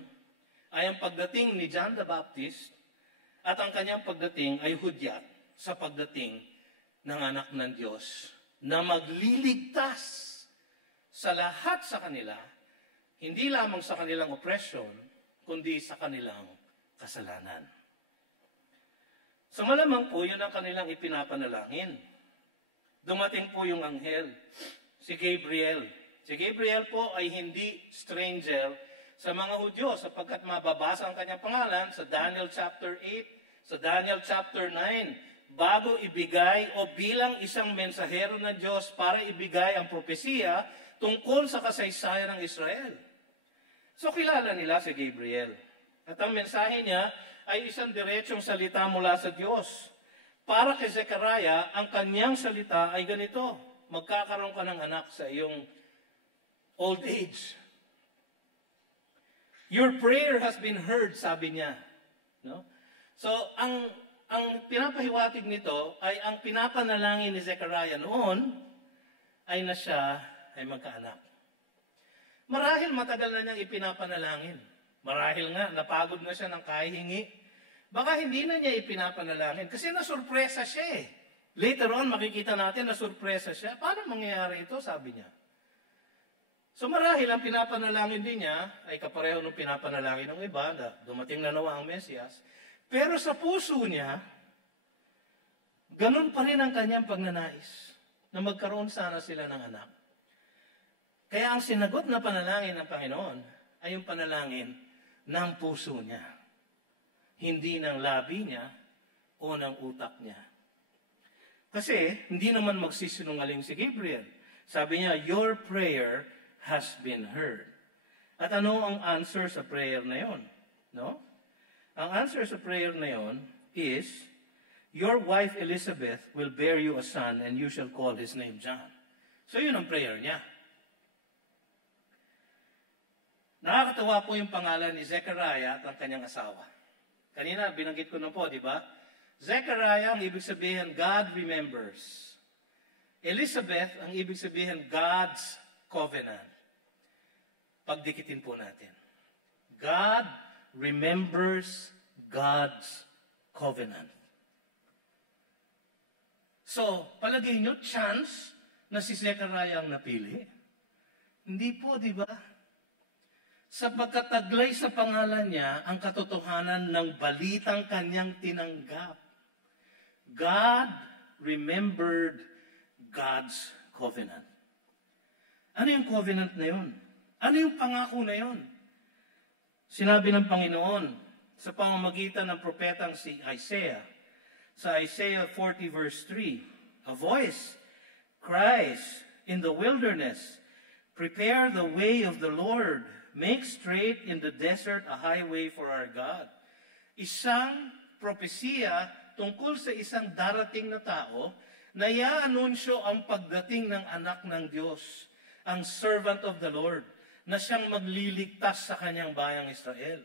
ay ang pagdating ni John the Baptist at ang kanyang pagdating ay hudyat sa pagdating ng anak ng Diyos na magliligtas sa lahat sa kanila, hindi lamang sa kanilang oppression, kundi sa kanilang kasalanan. So malamang po, yun ang kanilang ipinapanalangin. Dumating po yung anghel, si Gabriel. Si Gabriel po ay hindi stranger sa mga Hudyo sapagkat mababasa ang kanyang pangalan sa Daniel chapter 8, sa Daniel chapter 9, bago ibigay o bilang isang mensahero ng Diyos para ibigay ang propesiya tungkol sa kasaysayan ng Israel. So kilala nila si Gabriel. At ang mensahe niya ay isang diretsong salita mula sa Diyos. Para kay Zechariah, ang kanyang salita ay ganito, magkakaroon ka ng anak sa iyong old age. Your prayer has been heard, sabi niya. No? So, ang pinapahiwatig nito ay ang pinapanalangin ni Zechariah noon ay na siya ay magkaanak. Marahil matagal na niyang ipinapanalangin. Marahil nga, napagod na siya ng kahihingi. Baka hindi na niya ipinapanalangin kasi nasurpresa siya eh. Later on, makikita natin na surpresa siya. Paano mangyayari ito, sabi niya. So marahil ang pinapanalangin din niya ay kapareho ng pinapanalangin ng iba na dumating na nawa ang Mesiyas. Pero sa puso niya, ganun pa rin ang kanyang pagnanais na magkaroon sana sila ng anak. Kaya ang sinagot na panalangin ng Panginoon ay yung panalangin ng puso niya. Hindi ng labi niya o ng utak niya. Kasi hindi naman magsisinungaling si Gabriel. Sabi niya, your prayer has been heard. At ano ang answer sa prayer na yon? No? Ang answer sa prayer na yon is, your wife Elizabeth will bear you a son and you shall call his name John. So yun ang prayer niya. Nakakatawa po yung pangalan ni Zechariah at ang kanyang asawa. Kanina, binanggit ko na po, di ba? Zechariah, ang ibig sabihin, God remembers. Elizabeth, ang ibig sabihin, God's covenant. Pagdikitin po natin. God remembers God's covenant. So, palagay nyo, chance na si Zechariah ang napili? Hindi po, di ba? Sapagkat taglay sa pangalan niya ang katotohanan ng balitang kanyang tinanggap. God remembered God's covenant. Ano yung covenant na yun? Ano yung pangako na yun? Sinabi ng Panginoon sa pamamagitan ng propetang si Isaiah, sa Isaiah 40 verse 3, a voice cries in the wilderness, prepare the way of the Lord, make straight in the desert a highway for our God. Isang propesiya tungkol sa isang darating na tao na i-anunsyo ang pagdating ng anak ng Diyos, ang servant of the Lord, na siyang magliligtas sa kanyang bayang Israel.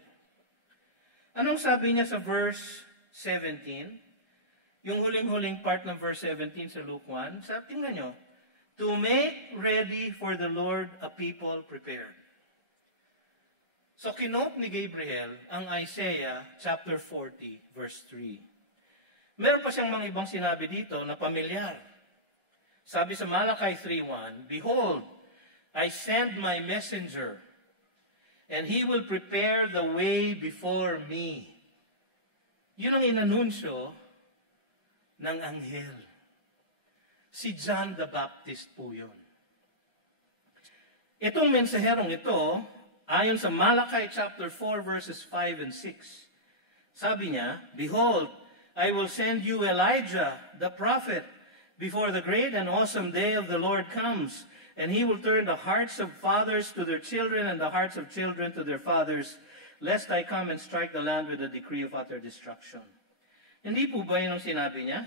Anong sabi niya sa verse 17? Yung huling-huling part ng verse 17 sa Luke 1, tingnan nyo, to make ready for the Lord a people prepared. So, kinote ni Gabriel ang Isaiah chapter 40, verse 3. Meron pa siyang mga ibang sinabi dito na pamilyar. Sabi sa Malachi 3:1, behold, I send my messenger, and he will prepare the way before me. Yun ang inanunsyo ng anghel. Si John the Baptist po yun. Itong mensaherong ito, ayon sa Malachi chapter 4 verses 5 and 6, Sabi niya, "Behold, I will send you Elijah, the prophet, before the great and awesome day of the Lord comes, and he will turn the hearts of fathers to their children and the hearts of children to their fathers, lest I come and strike the land with a decree of utter destruction." Hindi po ba yun ang sinabi niya?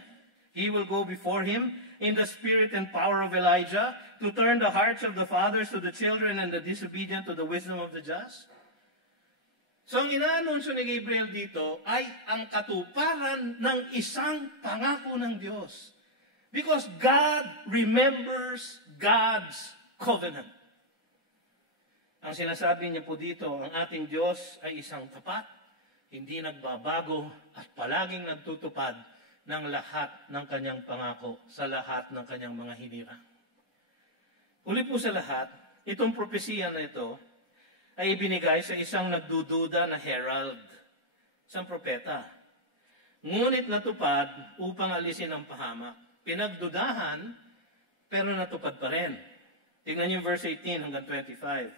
He will go before him in the spirit and power of Elijah to turn the hearts of the fathers to the children and the disobedient to the wisdom of the just. So ang inaanunsyo ni Gabriel dito ay ang katuparan ng isang pangako ng Diyos. Because God remembers God's covenant. Ang sinasabi niya po dito, ang ating Diyos ay isang tapat, hindi nagbabago at palaging nagtutupad ng lahat ng kanyang pangako sa lahat ng kanyang mga hinirang. Uli po sa lahat, itong propesiya na ito ay ibinigay sa isang nagdududa na herald, isang propeta. Ngunit natupad upang alisin ang pahamak. Pinagdudahan, pero natupad pa rin. Tingnan niyo verse 18 hanggang 25.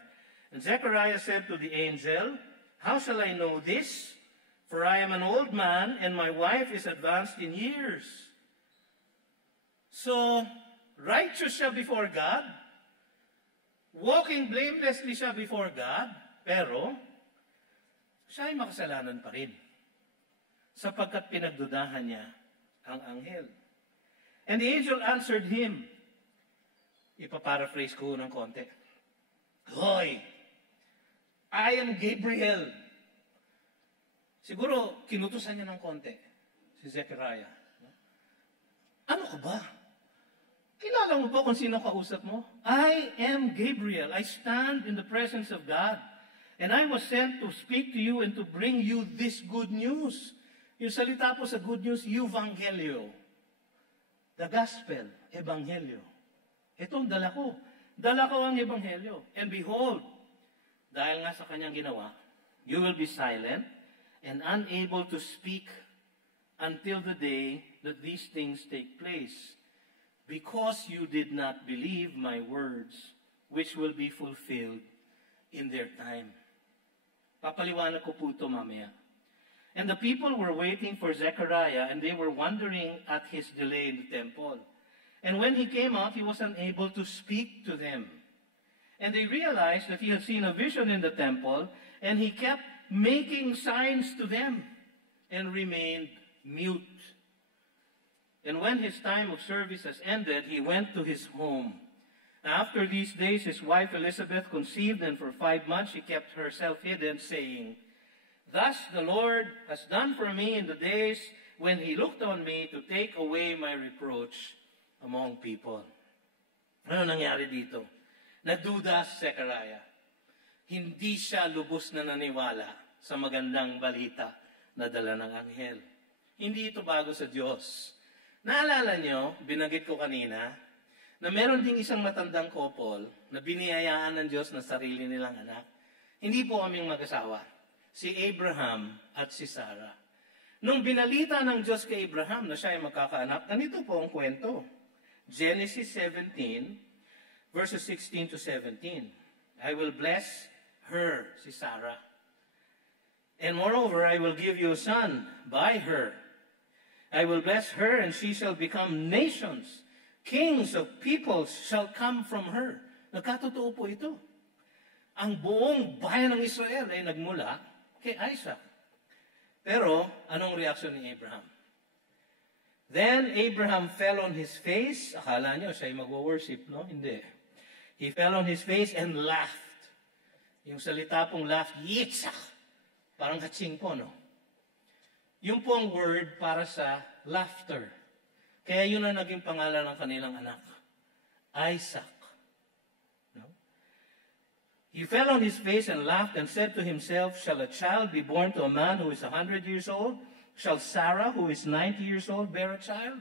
"And Zechariah said to the angel, How shall I know this? For I am an old man, and my wife is advanced in years." So, righteous siya before God, walking blamelessly siya before God, pero siya ay makasalanan pa rin, sapagkat pinagdudahan niya ang anghel. And the angel answered him. Ipaparaphrase ko ng konti. "Hoy, I am Gabriel." Siguro, kinutusan niya ng konti si Zechariah. "Ano ka ba? Kilala mo ba kung sino kausap mo? I am Gabriel. I stand in the presence of God. And I was sent to speak to you and to bring you this good news." Yung salita po sa good news, Euvangelio. The gospel, ebanghelyo. Itong dala ko. Dala ko ang ebanghelyo. "And behold, dahil nga sa kanyang ginawa, you will be silent and unable to speak until the day that these things take place, because you did not believe my words, which will be fulfilled in their time." Papaliwanag ko po ito mamaya. "And the people were waiting for Zechariah, and they were wondering at his delay in the temple. And when he came out, he was unable to speak to them. And they realized that he had seen a vision in the temple, and he kept making signs to them and remained mute. And when his time of service has ended, he went to his home. After these days, his wife Elizabeth conceived, and for 5 months she kept herself hidden, saying, Thus the Lord has done for me in the days when he looked on me to take away my reproach among people." Ano nangyari dito? Nagduda si Zechariah. Hindi siya lubos na naniwala sa magandang balita na dala ng anghel. Hindi ito bago sa Diyos. Naalala nyo, binanggit ko kanina, na meron ding isang matandang couple na biniyayaan ng Diyos na sarili nilang anak. Hindi po kaming mag-asawa. Si Abraham at si Sarah. Nung binalita ng Diyos kay Abraham na siya ay magkakaanak, ganito po ang kwento. Genesis 17, verses 16 to 17. "I will bless her," si Sarah. "And moreover, I will give you a son by her. I will bless her, and she shall become nations. Kings of peoples shall come from her." Nagkatotoo po ito. Ang buong bayan ng Israel ay nagmula kay Isaac. Pero, anong reaksyon ni Abraham? "Then Abraham fell on his face." Akala nyo, siya ay mag-worship, no? Hindi. "He fell on his face and laughed." Yung salita pong laugh, yitzak. Parang katsing po, no? Yung po ang word para sa laughter. Kaya yun ang naging pangalan ng kanilang anak. Isaac. "He fell on his face and laughed and said to himself, Shall a child be born to a man who is 100 years old? Shall Sarah, who is 90 years old, bear a child?"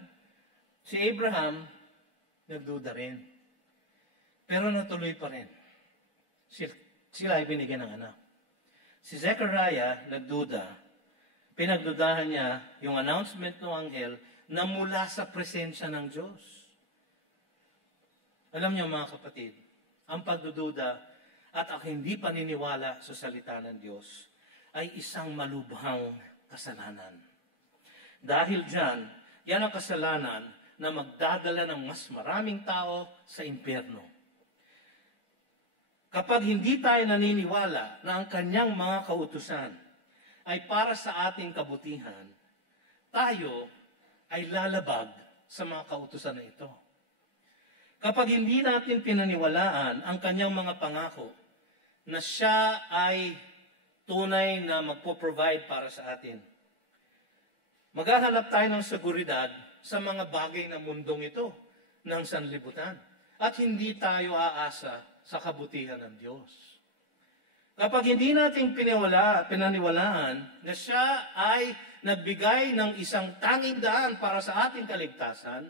Si Abraham, nagduda rin. Pero natuloy pa rin. Sila ay binigyan ng anak. Si Zechariah, nagduda. Pinagdudahan niya yung announcement ng anghel na mula sa presensya ng Diyos. Alam niyo mga kapatid, ang pagdududa at ang hindi paniniwala sa salita ng Diyos ay isang malubhang kasalanan. Dahil dyan, yan ang kasalanan na magdadala ng mas maraming tao sa impyerno. Kapag hindi tayo naniniwala na ang kanyang mga kautusan ay para sa ating kabutihan, tayo ay lalabag sa mga kautusan na ito. Kapag hindi natin pinaniwalaan ang kanyang mga pangako na siya ay tunay na magpo-provide para sa atin, maghahanap tayo ng seguridad sa mga bagay ng mundong ito ng sanlibutan at hindi tayo aasa sa kabutihan ng Diyos. Kapag hindi natin pinaniwalaan na siya ay nagbigay ng isang tanging daan para sa ating kaligtasan,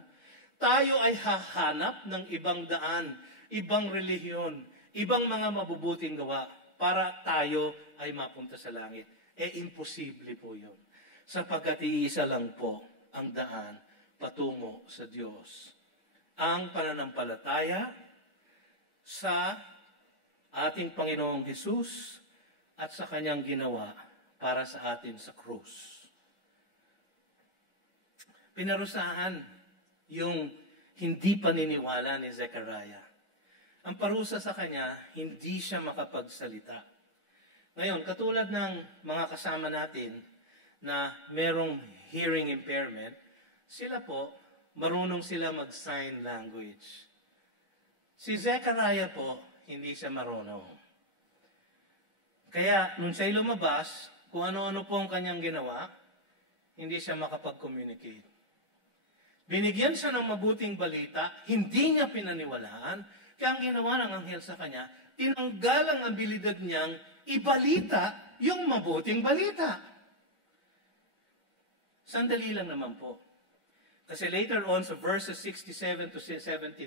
tayo ay hahanap ng ibang daan, ibang relihiyon, ibang mga mabubuting gawa para tayo ay mapunta sa langit. Imposible po yun. Sapagkat iisa lang po ang daan patungo sa Diyos. Ang pananampalataya sa ating Panginoong Hesus at sa kanyang ginawa para sa atin sa krus. Pinarusahan yung hindi paniniwala ni Zechariah. Ang parusa sa kanya, hindi siya makapagsalita. Ngayon, katulad ng mga kasama natin na merong hearing impairment, sila po, marunong sila mag-sign language. Si Zechariah po, hindi siya marunong. Kaya, nung siya'y lumabas, kung ano-ano po ang kanyang ginawa, hindi siya makapag-communicate. Binigyan siya ng mabuting balita, hindi niya pinaniwalaan, kaya ang ginawa ng anghel sa kanya, tinanggal ang abilidad niyang ibalita yung mabuting balita. Sandali lang naman po. Kasi later on sa verses 67 to 79,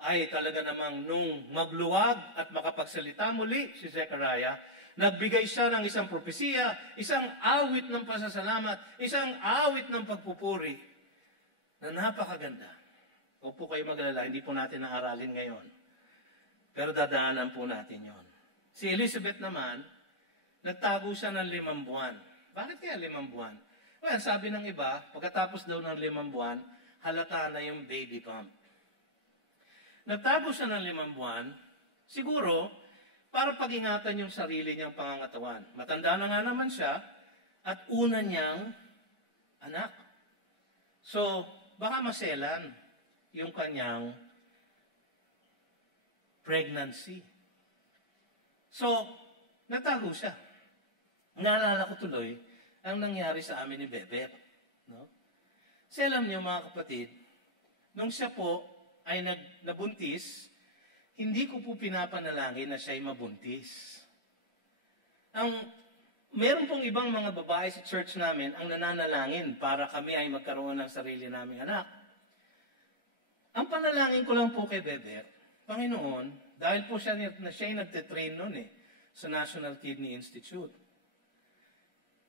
ay talaga namang nung magluwag at makapagsalita muli si Zechariah, nagbigay siya ng isang propesiya, isang awit ng pasasalamat, isang awit ng pagpupuri, na napakaganda. Huwag po kayo mag-alala, hindi po natin naaralin ngayon. Pero dadaanan po natin yon. Si Elizabeth naman, nagtago siya ng 5 buwan. Bakit kaya 5 buwan? Well, sabi ng iba, pagkatapos daw ng 5 buwan, halata na yung baby bump. Nagtago siya ng 5 buwan, siguro, para pag-ingatan yung sarili niyang pangangatawan. Matanda na nga naman siya, at una niyang anak. So, baka maselan yung kanyang pregnancy. So, natago siya. Naalala ko tuloy ang nangyari sa amin ni Bebet. No? Kasi alam niyo mga kapatid, nung siya po ay nabuntis, hindi ko po pinapanalangin na siya'y mabuntis. Meron pong ibang mga babae sa church namin ang nananalangin para kami ay magkaroon ng sarili naming anak. Ang panalangin ko lang po kay Bebet, Panginoon, dahil po siya'y nagtitrain noon sa National Kidney Institute.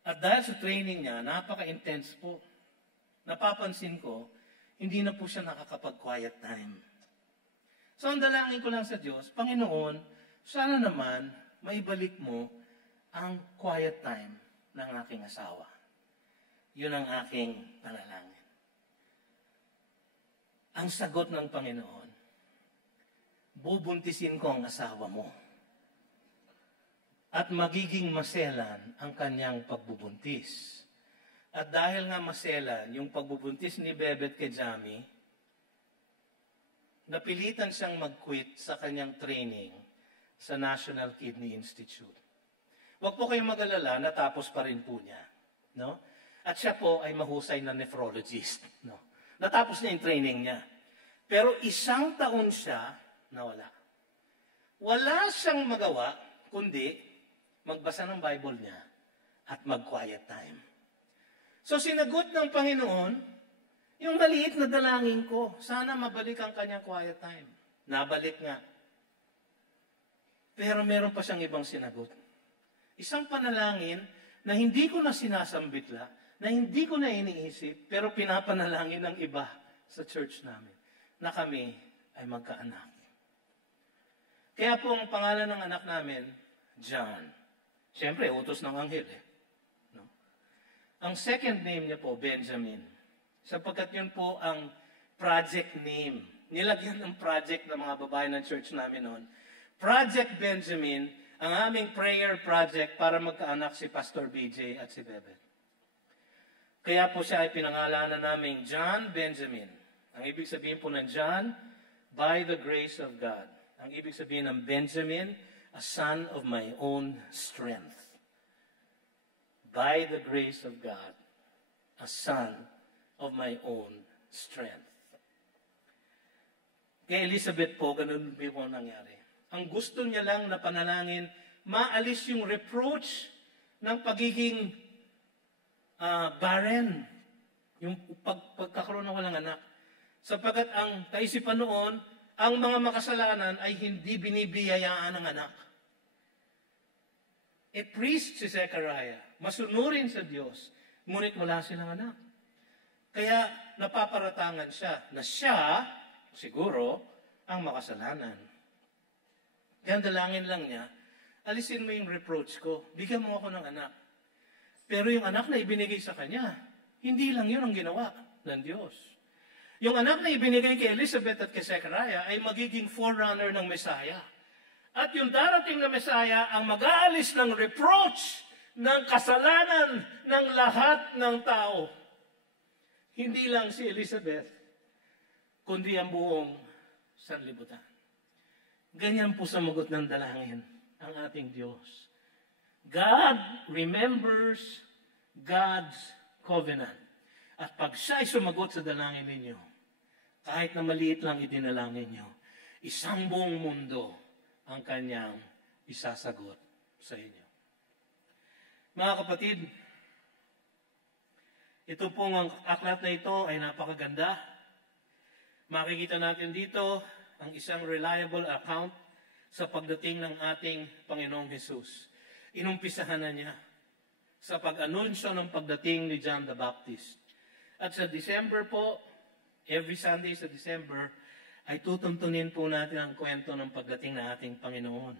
At dahil sa training niya, napaka-intense po. Napapansin ko, hindi na po siya nakakapag-quiet time. So ang dalangin ko lang sa Diyos, Panginoon, sana naman maibalik mo ang quiet time ng aking asawa. Yun ang aking panalangin. Ang sagot ng Panginoon, bubuntisin ko ang asawa mo. At magiging maselan ang kanyang pagbubuntis. At dahil nga maselan yung pagbubuntis ni Bebet kay Jamie, napilitan siyang mag-quit sa kanyang training sa National Kidney Institute. Huwag po kayong mag-alala, natapos pa rin po niya. No? At siya po ay mahusay na nephrologist. No? Natapos niya yung training niya. Pero 1 taon siya nawala. Wala siyang magawa, kundi magbasa ng Bible niya at mag-quiet time. So sinagot ng Panginoon, yung maliit na dalangin ko, sana mabalik ang kanyang quiet time. Nabalik nga. Pero meron pa siyang ibang sinagot. Isang panalangin na hindi ko na sinasambitla, na hindi ko na iniisip, pero pinapanalangin ng iba sa church namin, na kami ay magkaanak. Kaya po ang pangalan ng anak namin, John. Siyempre, utos ng anghel. No? Ang second name niya po, Benjamin. Sapagkat yun po ang project name. Nilagyan ng project ng mga babae ng church namin noon. Project Benjamin, ang aming prayer project para magkaanak si Pastor BJ at si Bebe. Kaya po siya ay pinangalanan naming John Benjamin. Ang ibig sabihin po ng John, by the grace of God. Ang ibig sabihin ng Benjamin, a son of my own strength. By the grace of God, a son of my own strength. Kay Elizabeth po, ganun po nangyari. Ang gusto niya lang na panalangin, maalis yung reproach ng pagiging barren, yung pagkakaroon ng walang anak. Sapagkat ang kaisipan noon, ang mga makasalanan ay hindi binibiyayaan ng anak. A priest si Zechariah, masunurin sa Diyos, ngunit wala silang anak. Kaya napaparatangan siya na siya, siguro, ang makasalanan. Kaya dalangin lang niya, alisin mo yung reproach ko, bigyan mo ako ng anak. Pero yung anak na ibinigay sa kanya, hindi lang yun ang ginawa ng Diyos. Yung anak na ibinigay kay Elizabeth at kay Zechariah ay magiging forerunner ng Messiah. At yung darating na Messiah ang mag-aalis ng reproach ng kasalanan ng lahat ng tao. Hindi lang si Elizabeth, kundi ang buong sanlibutan. Ganyan po sumugot ng dalangin ang ating Diyos. God remembers God's covenant. At pag siya'y sumagot sa dalangin ninyo, kahit na maliit lang idinalangin ninyo, isang buong mundo ang kanyang isasagot sa inyo. Mga kapatid, ito pong ang aklat na ito ay napakaganda. Makikita natin dito ang isang reliable account sa pagdating ng ating Panginoong Hesus. Inumpisahan na niya sa pag-anunsyo ng pagdating ni John the Baptist. At sa December po, every Sunday sa December, ay tutuntunin po natin ang kwento ng pagdating ng ating Panginoon.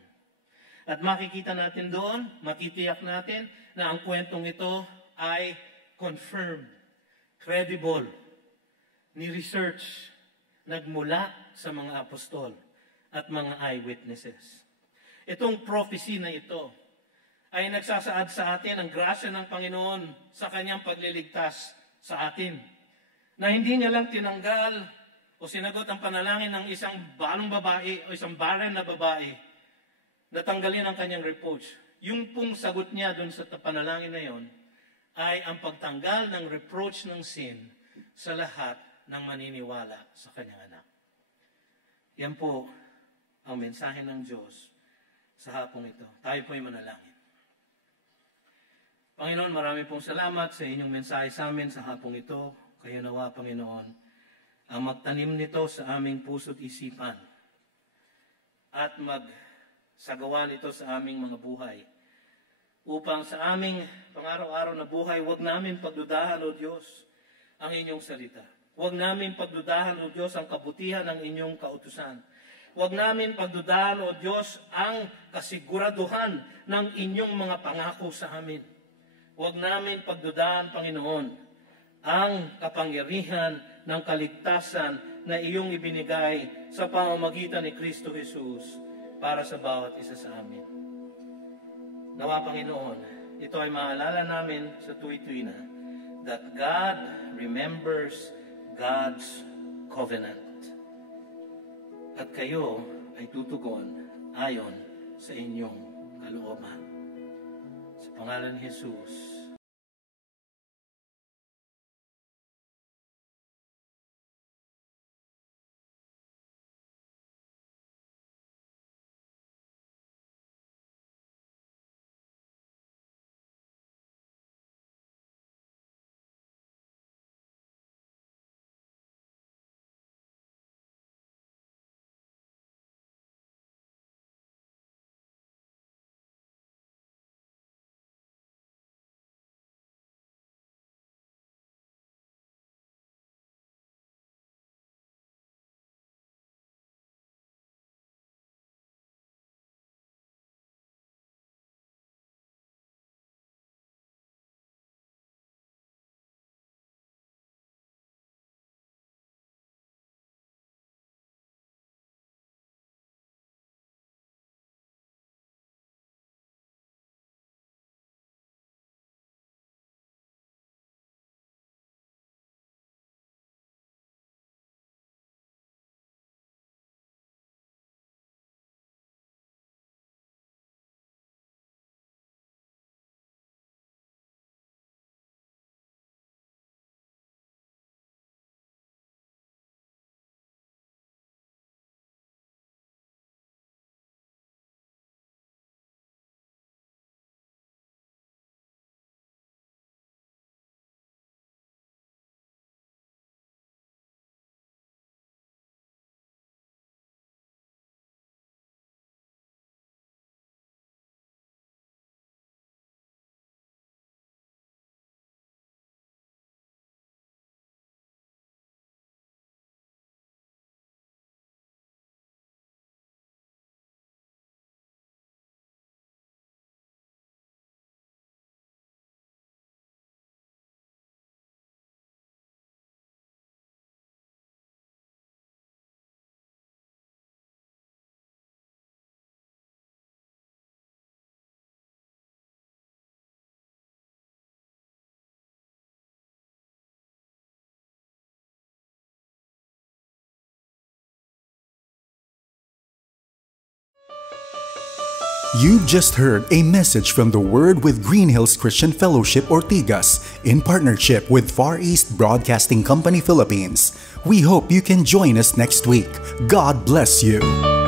At makikita natin doon, matitiyak natin na ang kwentong ito ay confirmed, credible, ni-research, nagmula sa mga apostol at mga eyewitnesses. Itong prophecy na ito ay nagsasaad sa atin ang grasya ng Panginoon sa kanyang pagliligtas sa atin. Na hindi niya lang tinanggal o sinagot ang panalangin ng isang balong babae o isang barren na babae, natanggalin ang kanyang reproach. Yung pong sagot niya doon sa panalangin na yon ay ang pagtanggal ng reproach ng sin sa lahat ng maniniwala sa kanyang anak. Yan po ang mensahe ng Diyos sa hapong ito. Tayo po ay manalangin. Panginoon, marami pong salamat sa inyong mensahe sa amin sa hapong ito. Kayo nawa, Panginoon, ang magtanim nito sa aming puso't isipan at magsagawa nito sa aming mga buhay. Upang sa aming pang-araw-araw na buhay, huwag namin pagdudahan, O Diyos, ang inyong salita. Huwag namin pagdudahan, O Diyos, ang kabutihan ng inyong kautusan. Huwag namin pagdudahan, O Diyos, ang kasiguraduhan ng inyong mga pangako sa amin. Huwag namin pagdudahan, Panginoon, ang kapangyarihan ng kaligtasan na iyong ibinigay sa pamamagitan ni Kristo Jesus para sa bawat isa sa amin. Nawa, Panginoon, ito ay maalala namin sa tuwi-tuwi na that God remembers God's covenant. At kayo ay tutugon ayon sa inyong kalooban. Sa pangalan ni Jesus, You've just heard a message from the Word with Green Hills Christian Fellowship Ortigas in partnership with Far East Broadcasting Company Philippines. We hope you can join us next week. God bless you.